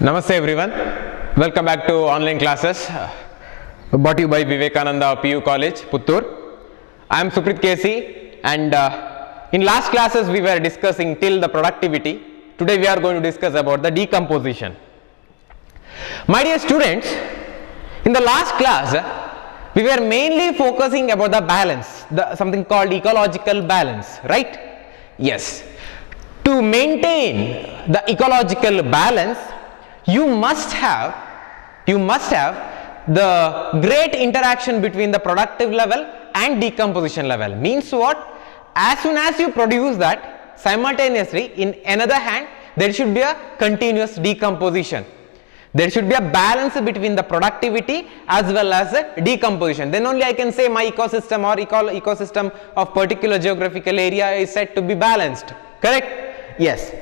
Namaste everyone. Welcome back to online classes brought to you by Vivekananda PU College, Puttur. I am Suprit KC and in last classes we were discussing till the productivity. Today we are going to discuss about the decomposition. My dear students, in the last class we were mainly focusing about the balance, something called ecological balance, right? Yes. To maintain the ecological balance, you must have the great interaction between the productive level and decomposition level. Means what? As soon as you produce that, simultaneously in another hand there should be a continuous decomposition. There should be a balance between the productivity as well as the decomposition. Then only I can say my ecosystem or ecosystem of particular geographical area is said to be balanced. Correct? Yes.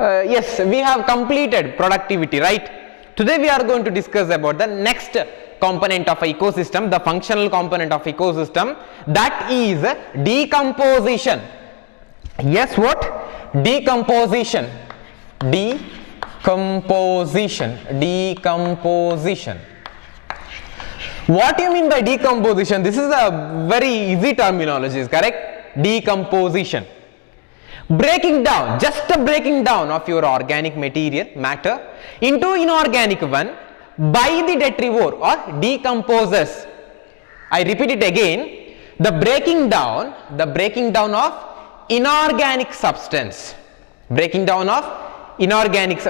Yes, we have completed productivity, right? Today we are going to discuss about the next component of ecosystem, the functional component of ecosystem, that is decomposition. Yes, what? Decomposition. Decomposition. What do you mean by decomposition? This is a very easy terminology, correct? Decomposition. Breaking down, just a breaking down of your organic matter into inorganic one by the detrivore or decomposers. I repeat it again, the breaking down of inorganic substance, breaking down of organic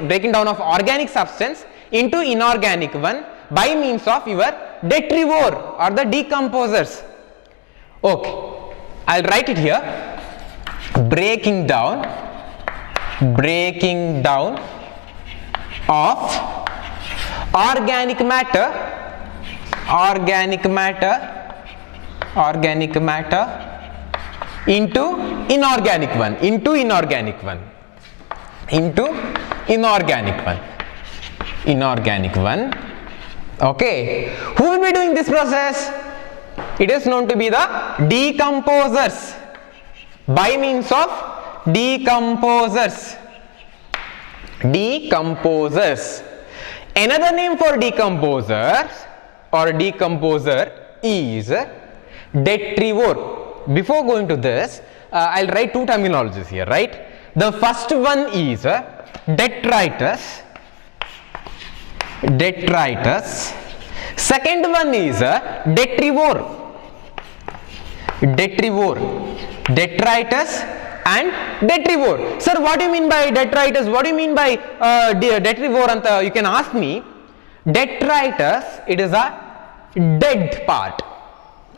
substance into inorganic one by means of your detrivore or the decomposers. Okay, I'll write it here. Breaking down of organic matter into inorganic one. Okay, who will be doing this process? It is known to be the decomposers. By means of decomposers. Another name for decomposers or decomposer is detrivore. Before going to this, I'll write two terminologies here, right? The first one is detritus. Second one is detrivore. Detritus and detrivore. Sir, what do you mean by detritus? What do you mean by detrivore? Anta you can ask me. Detritus, it is a dead part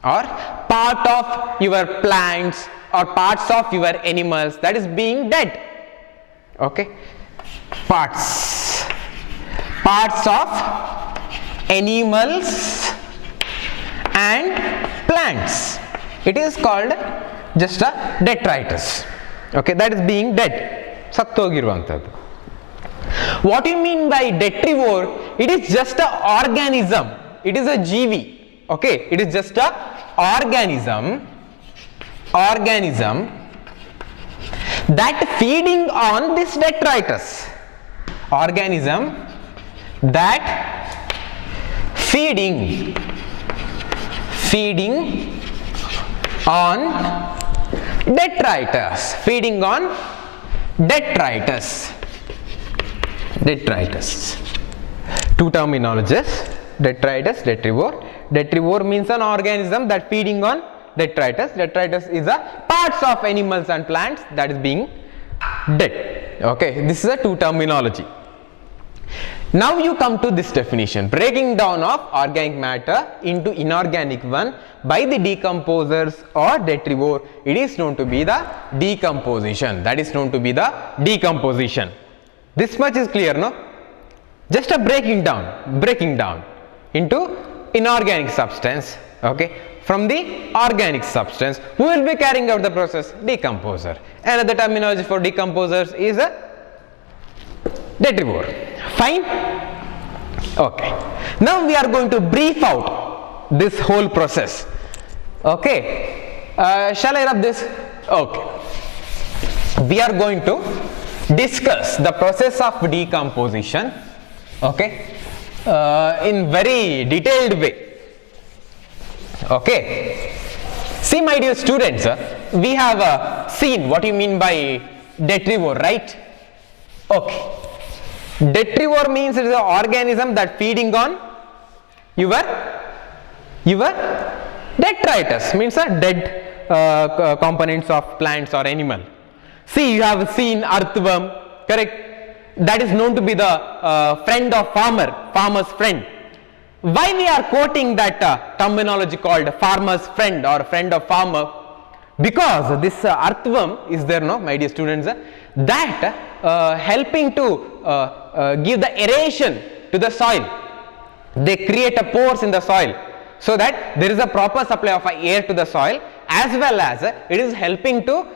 or part of your plants or parts of your animals that is being dead. Okay, parts of animals and plants. It is called just a detritus. Okay, that is being dead. Sattogiruvanthadu. What do you mean by detrivore? It is just a organism. It is a GV. Okay, it is just a organism that feeding on this detritus. Organism that feeding on detritus. Two terminologies, detritus, detrivore. Detrivore means an organism that feeding on detritus. Detritus is a parts of animals and plants that is being dead. Okay, this is a two terminology. Now you come to this definition, breaking down of organic matter into inorganic one by the decomposers or detrivore. It is known to be the decomposition. That is known to be the decomposition. This much is clear, no? Just a breaking down into inorganic substance. Okay, from the organic substance, who will be carrying out the process? Decomposer. Another terminology for decomposers is a detrivore. Fine? Okay. Now we are going to brief out this whole process. Okay. Shall I rub this? Okay. We are going to discuss the process of decomposition, okay, in very detailed way. Okay, see my dear students, we have seen what you mean by detrivore, right? Okay, detrivore means it is an organism that feeding on your detritus, means a dead components of plants or animal. See, you have seen earthworm, correct? That is known to be the friend of farmer's friend. Why we are quoting that terminology called farmer's friend or friend of farmer? Because this earthworm is there, no, my dear students, that helping to give the aeration to the soil. They create a pores in the soil so that there is a proper supply of air to the soil, as well as it is helping to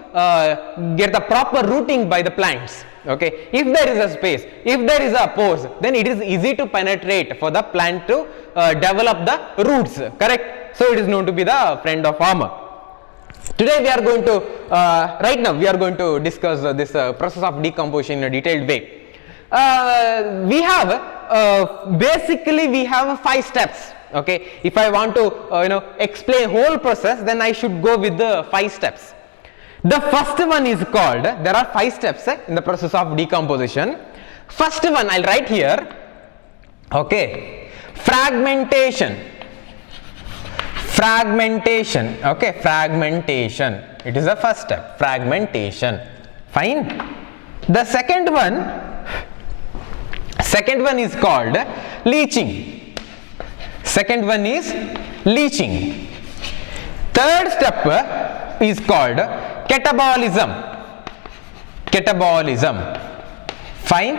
get the proper rooting by the plants. Okay, if there is a space, if there is a pores, then it is easy to penetrate for the plant to develop the roots, correct? So it is known to be the friend of farmer. Today we are going to, right now we are going to discuss this process of decomposition in a detailed way. We have basically we have 5 steps. Okay, if I want to explain whole process, then I should go with the 5 steps. The first one is called, there are 5 steps in the process of decomposition. First one I'll write here, okay, fragmentation, okay, fragmentation, it is the first step, fragmentation, fine. The second one is called leaching. Second one is leaching. Third step is called catabolism, fine.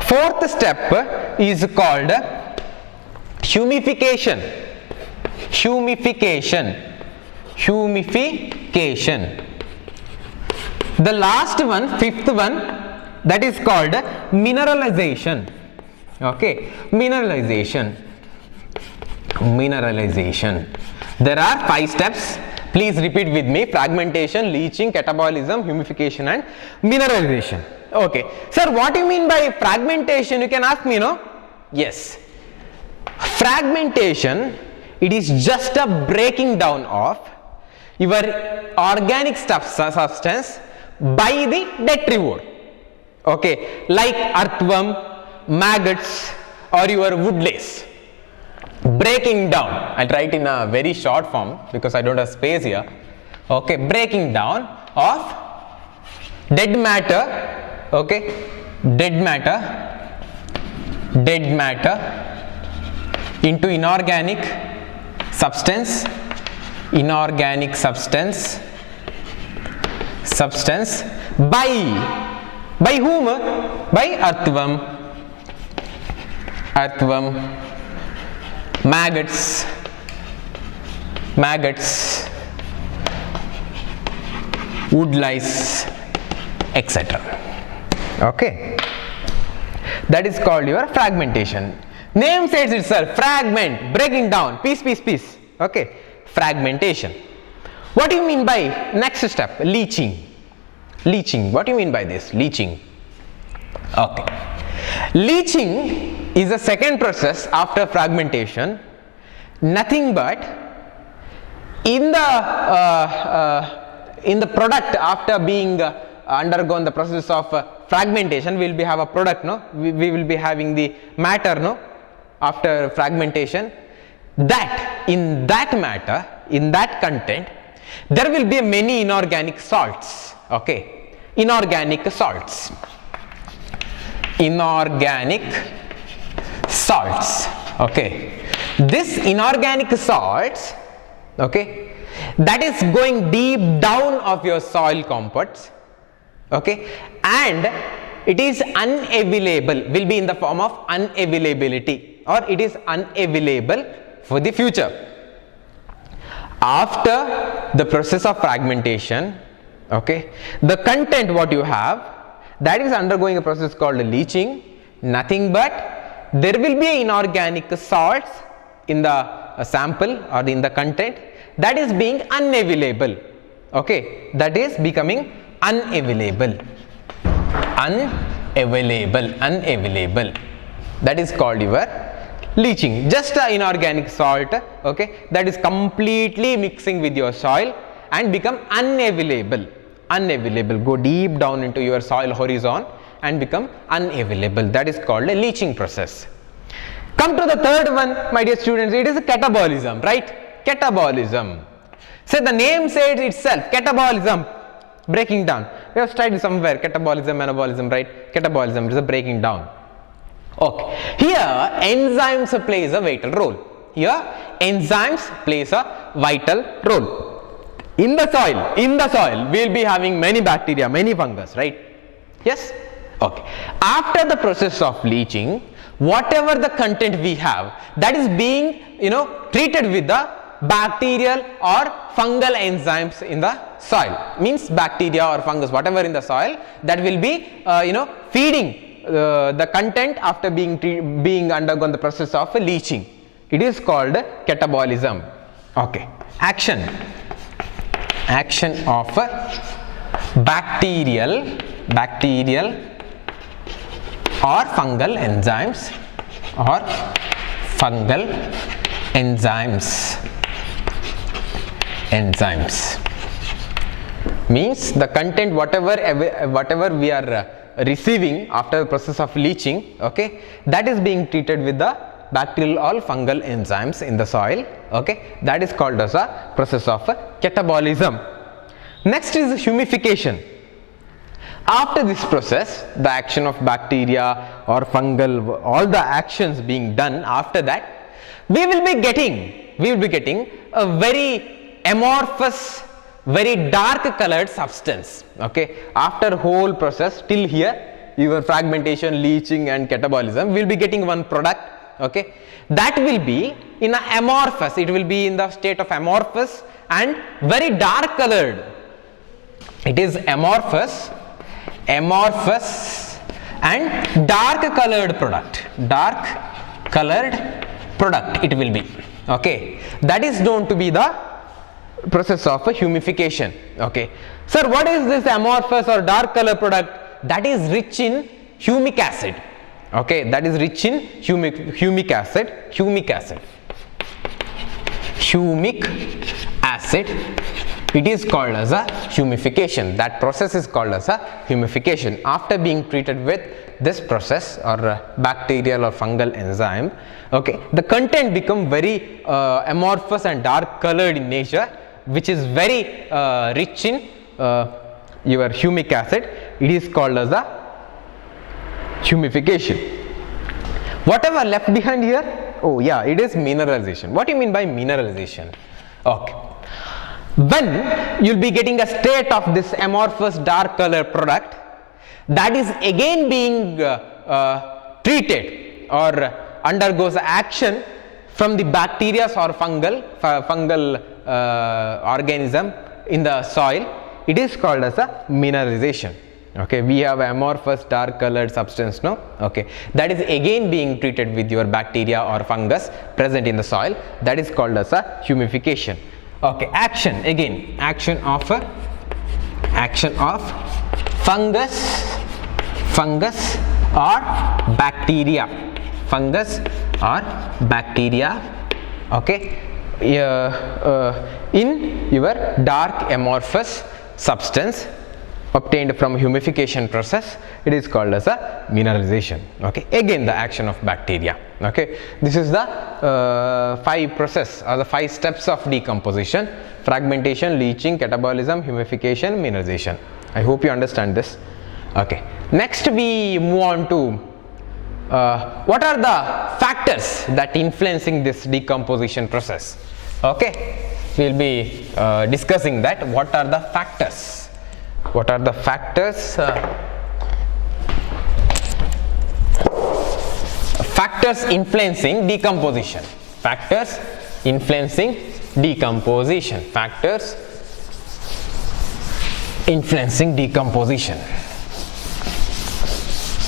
Fourth step is called humification. The last one, fifth one, that is called mineralization. Okay, mineralization. There are 5 steps. Please repeat with me: fragmentation, leaching, catabolism, humification and mineralization. Okay, sir, what do you mean by fragmentation? You can ask me, no? Yes, fragmentation, it is just a breaking down of your organic substance by the detrivore. Okay, like earthworm, maggots or your woodlice. Breaking down, I'll write in a very short form because I don't have space here. Okay, breaking down of dead matter, okay, dead matter into inorganic substance by whom? By earthworm, maggots, woodlice, etc. Okay, that is called your fragmentation. Name says itself, fragment, breaking down, piece. Okay, fragmentation. What do you mean by next step? Leaching. What do you mean by this? Leaching. Okay, leaching is the second process after fragmentation. Nothing but in the product after being undergone the process of fragmentation, we will be have a product, no? We will be having the matter, no? After fragmentation, that in that matter, in that content, there will be many inorganic salts. Okay, inorganic salts. Okay, this inorganic salts, okay, that is going deep down of your soil compounds. Okay, and it is unavailable, will be in the form of unavailability, or it is unavailable for the future. After the process of fragmentation, okay, the content what you have, that is undergoing a process called leaching. Nothing but there will be inorganic salts in the sample or in the content that is being unavailable. Okay, that is becoming unavailable. unavailable. That is called your leaching. Just an inorganic salt, okay, that is completely mixing with your soil and become unavailable. Go deep down into your soil horizon and become unavailable. That is called a leaching process. Come to the third one, my dear students, it is catabolism, right? Catabolism. So the name says itself, catabolism, breaking down. We have studied somewhere catabolism, anabolism, right? Catabolism is a breaking down. Okay. Here enzymes plays a vital role. In the soil, we will be having many bacteria, many fungus, right? Yes? Okay. After the process of leaching, whatever the content we have, that is being, treated with the bacterial or fungal enzymes in the soil. Means bacteria or fungus, whatever in the soil, that will be, feeding the content after being undergone the process of leaching. It is called catabolism. Okay. Action of bacterial or fungal enzymes means the content whatever we are receiving after the process of leaching, okay, that is being treated with the bacterial or fungal enzymes in the soil, okay, that is called as a process of catabolism. Next is humification. After this process, the action of bacteria or fungal, all the actions being done, after that we will be getting a very amorphous, very dark colored substance, okay. After whole process till here, your fragmentation, leaching and catabolism, we will be getting one product, okay, that will be in a amorphous, it will be in the state of amorphous and very dark colored. It is amorphous and dark colored product, it will be, okay. That is known to be the process of humification, okay. Sir, what is this amorphous or dark color product? That is rich in humic acid, okay, that is rich in humic acid. It is called as a humification. That process is called as a humification. After being treated with this process or bacterial or fungal enzyme, okay, the content become very amorphous and dark colored in nature, which is very rich in your humic acid. It is called as a humification. Whatever left behind here, oh yeah, it is mineralization. What do you mean by mineralization? Okay. When you will be getting a state of this amorphous dark color product, that is again being treated or undergoes action from the bacteria or fungal organism in the soil, it is called as a mineralization. Okay, we have amorphous dark colored substance now, okay, that is again being treated with your bacteria or fungus present in the soil, that is called as a humification. Okay, action of fungus or bacteria, okay, in your dark amorphous substance obtained from humification process, it is called as a mineralization. Okay, again the action of bacteria. Okay, this is the 5 process or the 5 steps of decomposition: fragmentation, leaching, catabolism, humification, mineralization. I hope you understand this. Okay, next we move on to what are the factors that influencing this decomposition process. Okay, we will be discussing that. What are the factors? Factors influencing decomposition.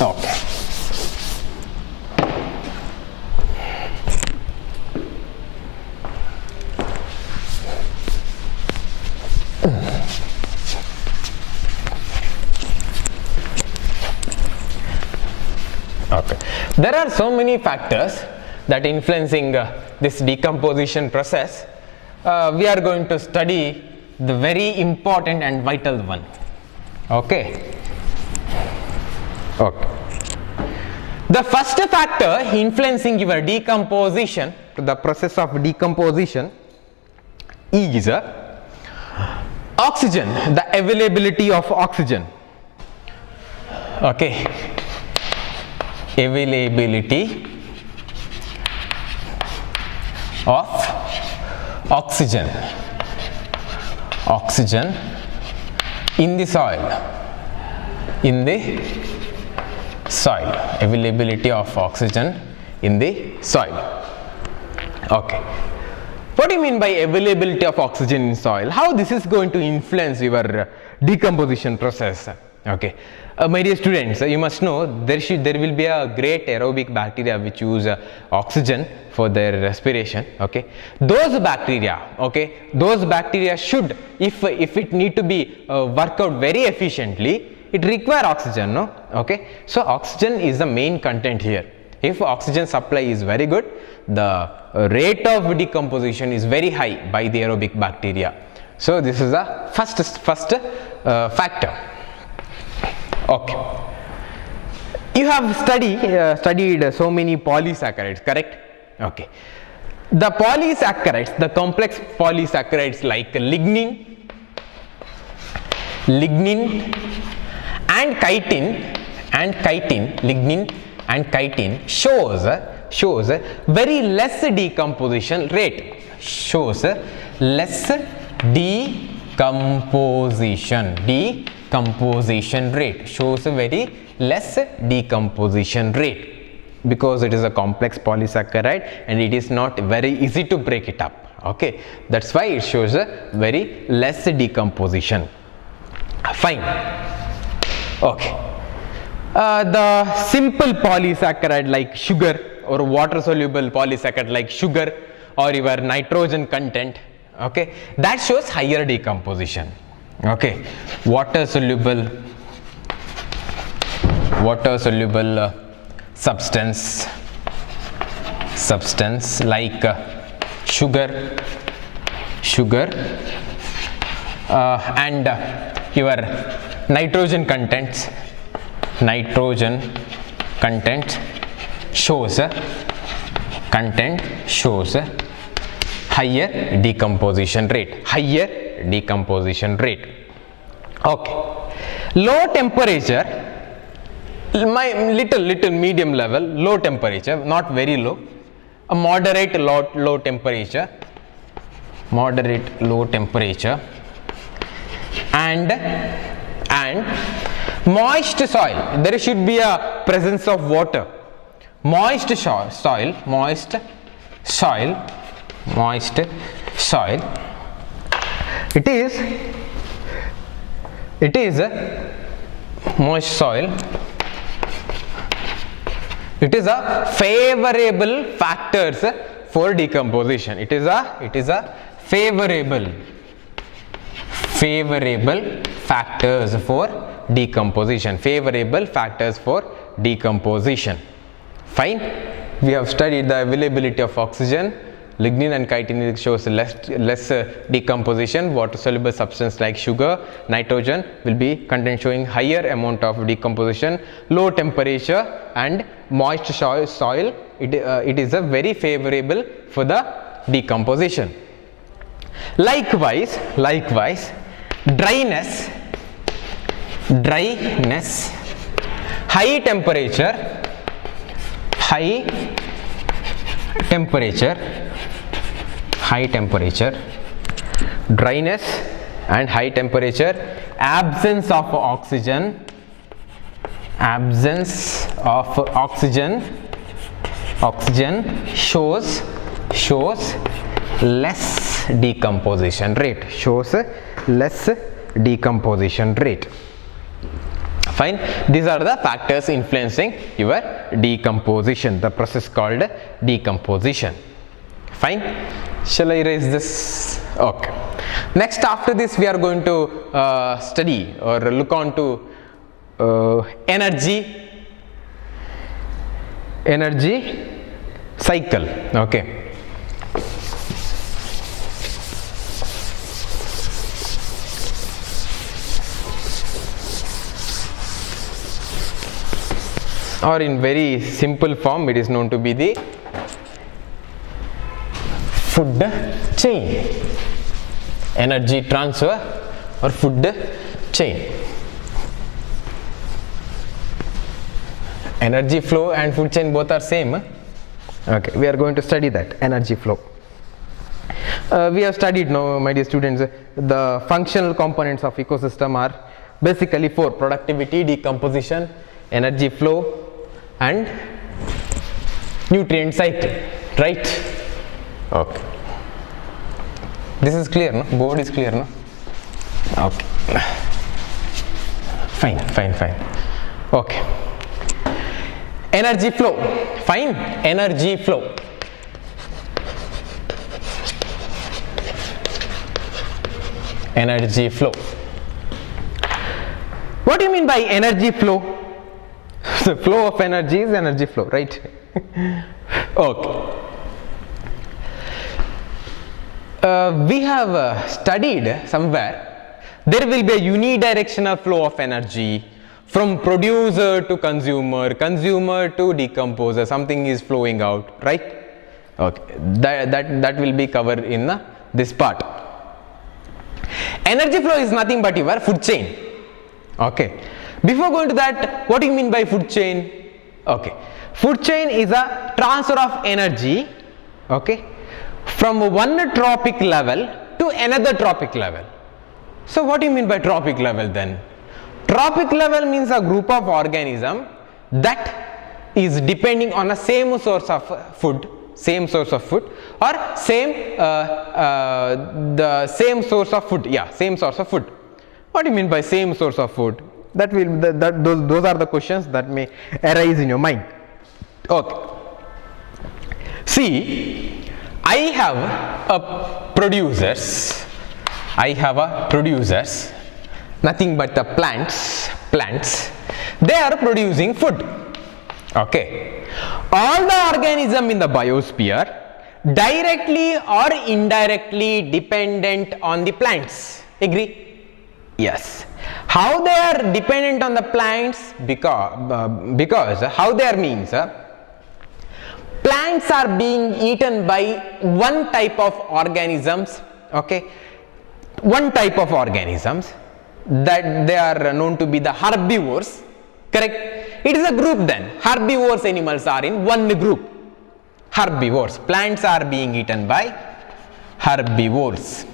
Okay. Okay. There are so many factors that influencing this decomposition process. We are going to study the very important and vital one. Okay. Okay. The first factor influencing your decomposition, the process of decomposition, is oxygen, the availability of oxygen. Okay. Availability of oxygen in the soil, availability of oxygen in the soil. Okay, what do you mean by availability of oxygen in soil? How this is going to influence your decomposition process? Okay, my dear students, you must know there will be a great aerobic bacteria which use oxygen for their respiration. Okay, those bacteria should, if it need to be work out very efficiently, it require oxygen, no? Okay, so oxygen is the main content here. If oxygen supply is very good, the rate of decomposition is very high by the aerobic bacteria. So this is the first factor. Okay, you have studied so many polysaccharides, correct? Okay, the polysaccharides, the complex polysaccharides like lignin and chitin shows very less decomposition rate, shows less decomposition rate, shows a very less decomposition rate, because it is a complex polysaccharide and it is not very easy to break it up. Okay, that's why it shows a very less decomposition. Fine. Okay, the simple polysaccharide like sugar, or water soluble polysaccharide like sugar, or your nitrogen content, okay, that shows higher decomposition. Okay, water soluble substance like sugar and your nitrogen content shows higher decomposition rate. Okay, low temperature, little medium level, low temperature, not very low, a moderate low temperature, and moist soil, there should be a presence of water. Moist soil, it is moist soil, it is a favorable factors for decomposition. It is a favorable factors for decomposition. Fine, we have studied the availability of oxygen. Lignin and chitin shows less decomposition. Water soluble substance like sugar, nitrogen will be content showing higher amount of decomposition. Low temperature and moist soil, it is a very favorable for the decomposition. Likewise, dryness, high temperature, dryness and high temperature, absence of oxygen shows less decomposition rate. Fine, these are the factors influencing your decomposition, the process called decomposition. Fine, shall I erase this? Okay, next after this we are going to study or look on to energy energy cycle. Okay. Or in very simple form, it is known to be the food chain, energy transfer or food chain. Energy flow and food chain both are same. Okay, we are going to study that energy flow. We have studied now, my dear students, the functional components of ecosystem are basically 4: productivity, decomposition, energy flow and nutrient cycle, right? Okay, this is clear, no? Board is clear, no? Okay, fine. Okay, energy flow, fine. Energy flow, energy flow. What do you mean by energy flow? The flow of energy is energy flow, right? Okay. We have studied somewhere there will be a unidirectional flow of energy from producer to consumer, consumer to decomposer. Something is flowing out, right? Okay, that will be covered in this part. Energy flow is nothing but your food chain. Okay. Before going to that, what do you mean by food chain? Okay, food chain is a transfer of energy, okay, from one trophic level to another trophic level. So what do you mean by trophic level then? Trophic level means a group of organism that is depending on a same source of food, or same source of food, yeah, same source of food. What do you mean by same source of food? Those are the questions that may arise in your mind. Okay. See, I have a producers, nothing but the plants, they are producing food. Okay. All the organisms in the biosphere directly or indirectly dependent on the plants. Agree? Yes. How they are dependent on the plants? Because how they are means plants are being eaten by one type of organisms. Okay, one type of organisms that they are known to be the herbivores. Correct? It is a group then. Herbivores animals are in one group. Herbivores. Plants are being eaten by herbivores.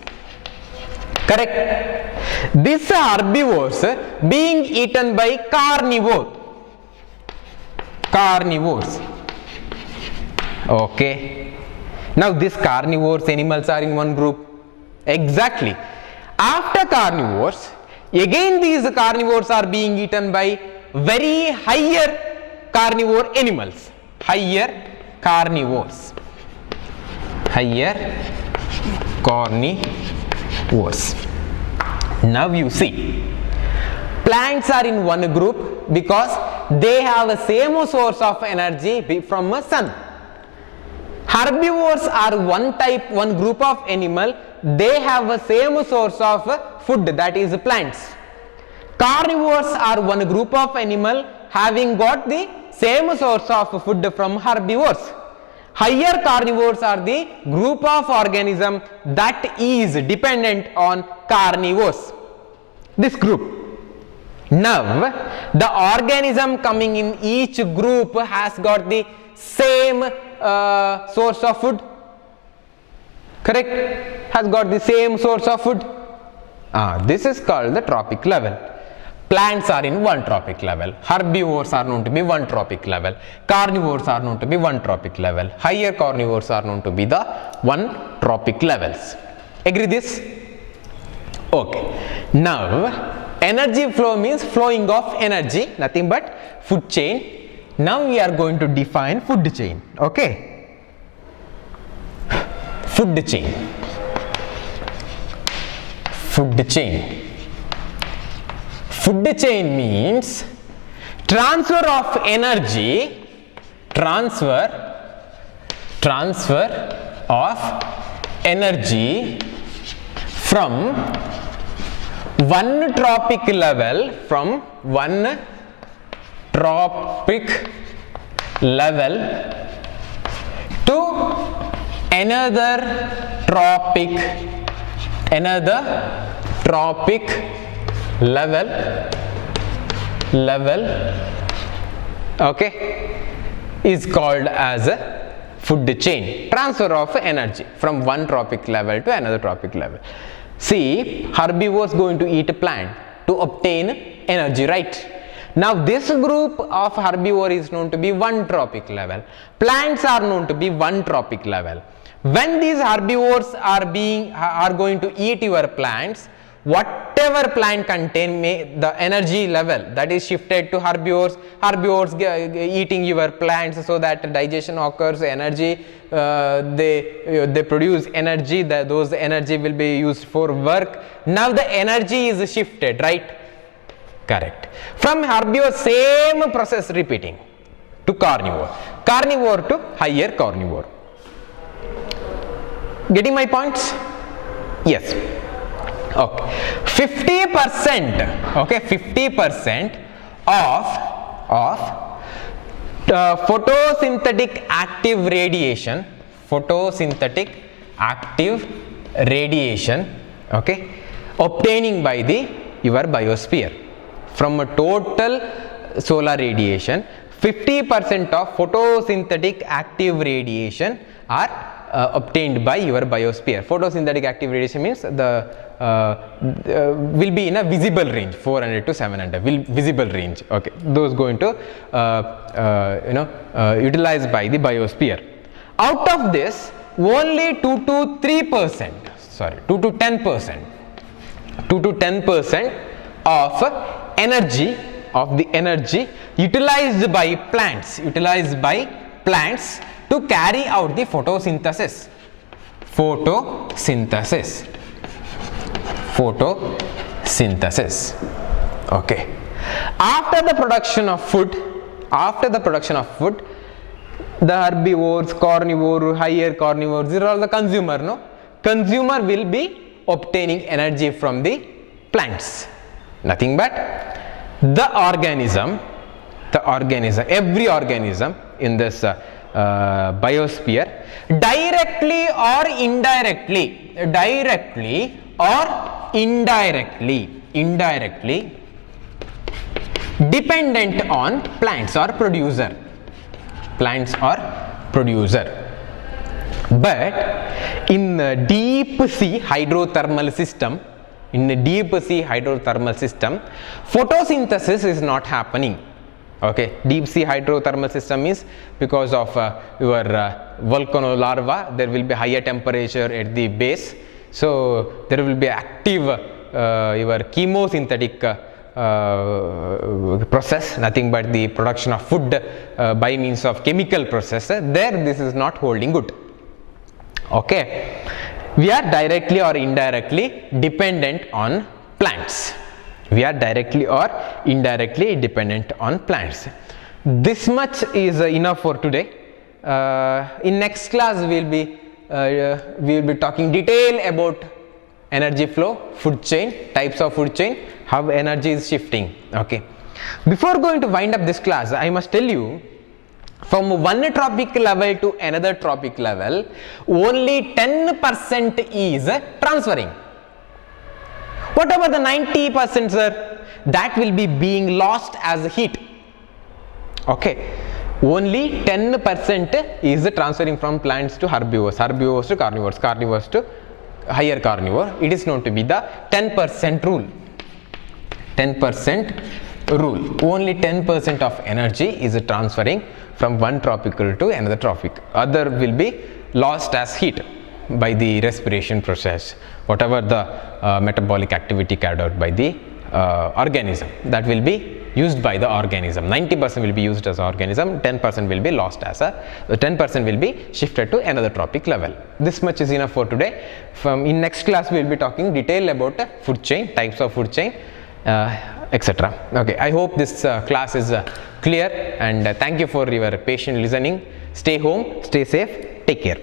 Correct? These herbivores being eaten by carnivores. Okay. Now these carnivores animals are in one group. Exactly. After carnivores, again these carnivores are being eaten by very higher carnivore animals. Higher carnivores. Now you see, plants are in one group because they have the same source of energy from the sun. Herbivores are one group of animal, they have the same source of food, that is plants. Carnivores are one group of animal having got the same source of food from herbivores. Higher carnivores are the group of organism that is dependent on carnivores. This group. Now, the organism coming in each group has got the same source of food. Correct? Has got the same source of food. This is called the trophic level. Plants are in one trophic level. Herbivores are known to be one trophic level. Carnivores are known to be one trophic level. Higher carnivores are known to be the one trophic levels. Agree this? Okay. Now, energy flow means flowing of energy, nothing but food chain. Now we are going to define food chain. Okay. Food chain. Food chain. Food chain means transfer of energy transfer of energy from one tropic level to another tropic level, okay, is called as a food chain. Transfer of energy from one tropic level to another tropic level. See, herbivores going to eat a plant to obtain energy, right? Now this group of herbivore is known to be one tropic level. Plants are known to be one tropic level. When these herbivores are going to eat your plants, whatever plant contain the energy level that is shifted to herbivores eating your plants, so that digestion occurs, energy, they produce energy, those energy will be used for work. Now the energy is shifted, right? Correct. From herbivore, same process repeating to carnivore to higher carnivore. Getting my points? Yes. Okay. 50% of photosynthetic active radiation, okay, obtaining by your biosphere. From a total solar radiation, 50% of photosynthetic active radiation are obtained by your biosphere. Photosynthetic active radiation means the will be in a visible range, 400 to 700 visible range. Okay, those going to utilized by the biosphere. Out of this, only 2 to 10% of the energy utilized by plants to carry out the photosynthesis. Okay. After the production of food, the herbivores, carnivore, higher carnivores, these are all the consumer, no? Consumer will be obtaining energy from the plants. Nothing but the organism, every organism in this biosphere, directly or indirectly dependent on plants or producer. But in the deep sea hydrothermal system, photosynthesis is not happening. Okay, deep sea hydrothermal system is because of your volcano larva, there will be higher temperature at the base, so there will be active your chemosynthetic process, nothing but the production of food by means of chemical process. There this is not holding good. Okay, we are directly or indirectly dependent on plants. This much is enough for today. In next class we will be talking detail about energy flow, food chain, types of food chain, how energy is shifting. Okay. Before going to wind up this class, I must tell you, from one tropic level to another tropic level, only 10% is transferring. What about the 90%, sir? That will be being lost as heat. Okay. Only 10% is transferring from plants to herbivores, herbivores to carnivores, carnivores to higher carnivore. It is known to be the 10% rule. 10% rule. Only 10% of energy is transferring from one tropical to another tropic. Other will be lost as heat by the respiration process. Whatever the metabolic activity carried out by the organism, that will be used by the organism. 90% will be used as organism, 10% will be lost as 10% will be shifted to another tropic level. This much is enough for today. In next class we will be talking detail about food chain, types of food chain. etc. Okay, I hope this class is clear, and thank you for your patient listening. Stay home, stay safe, take care.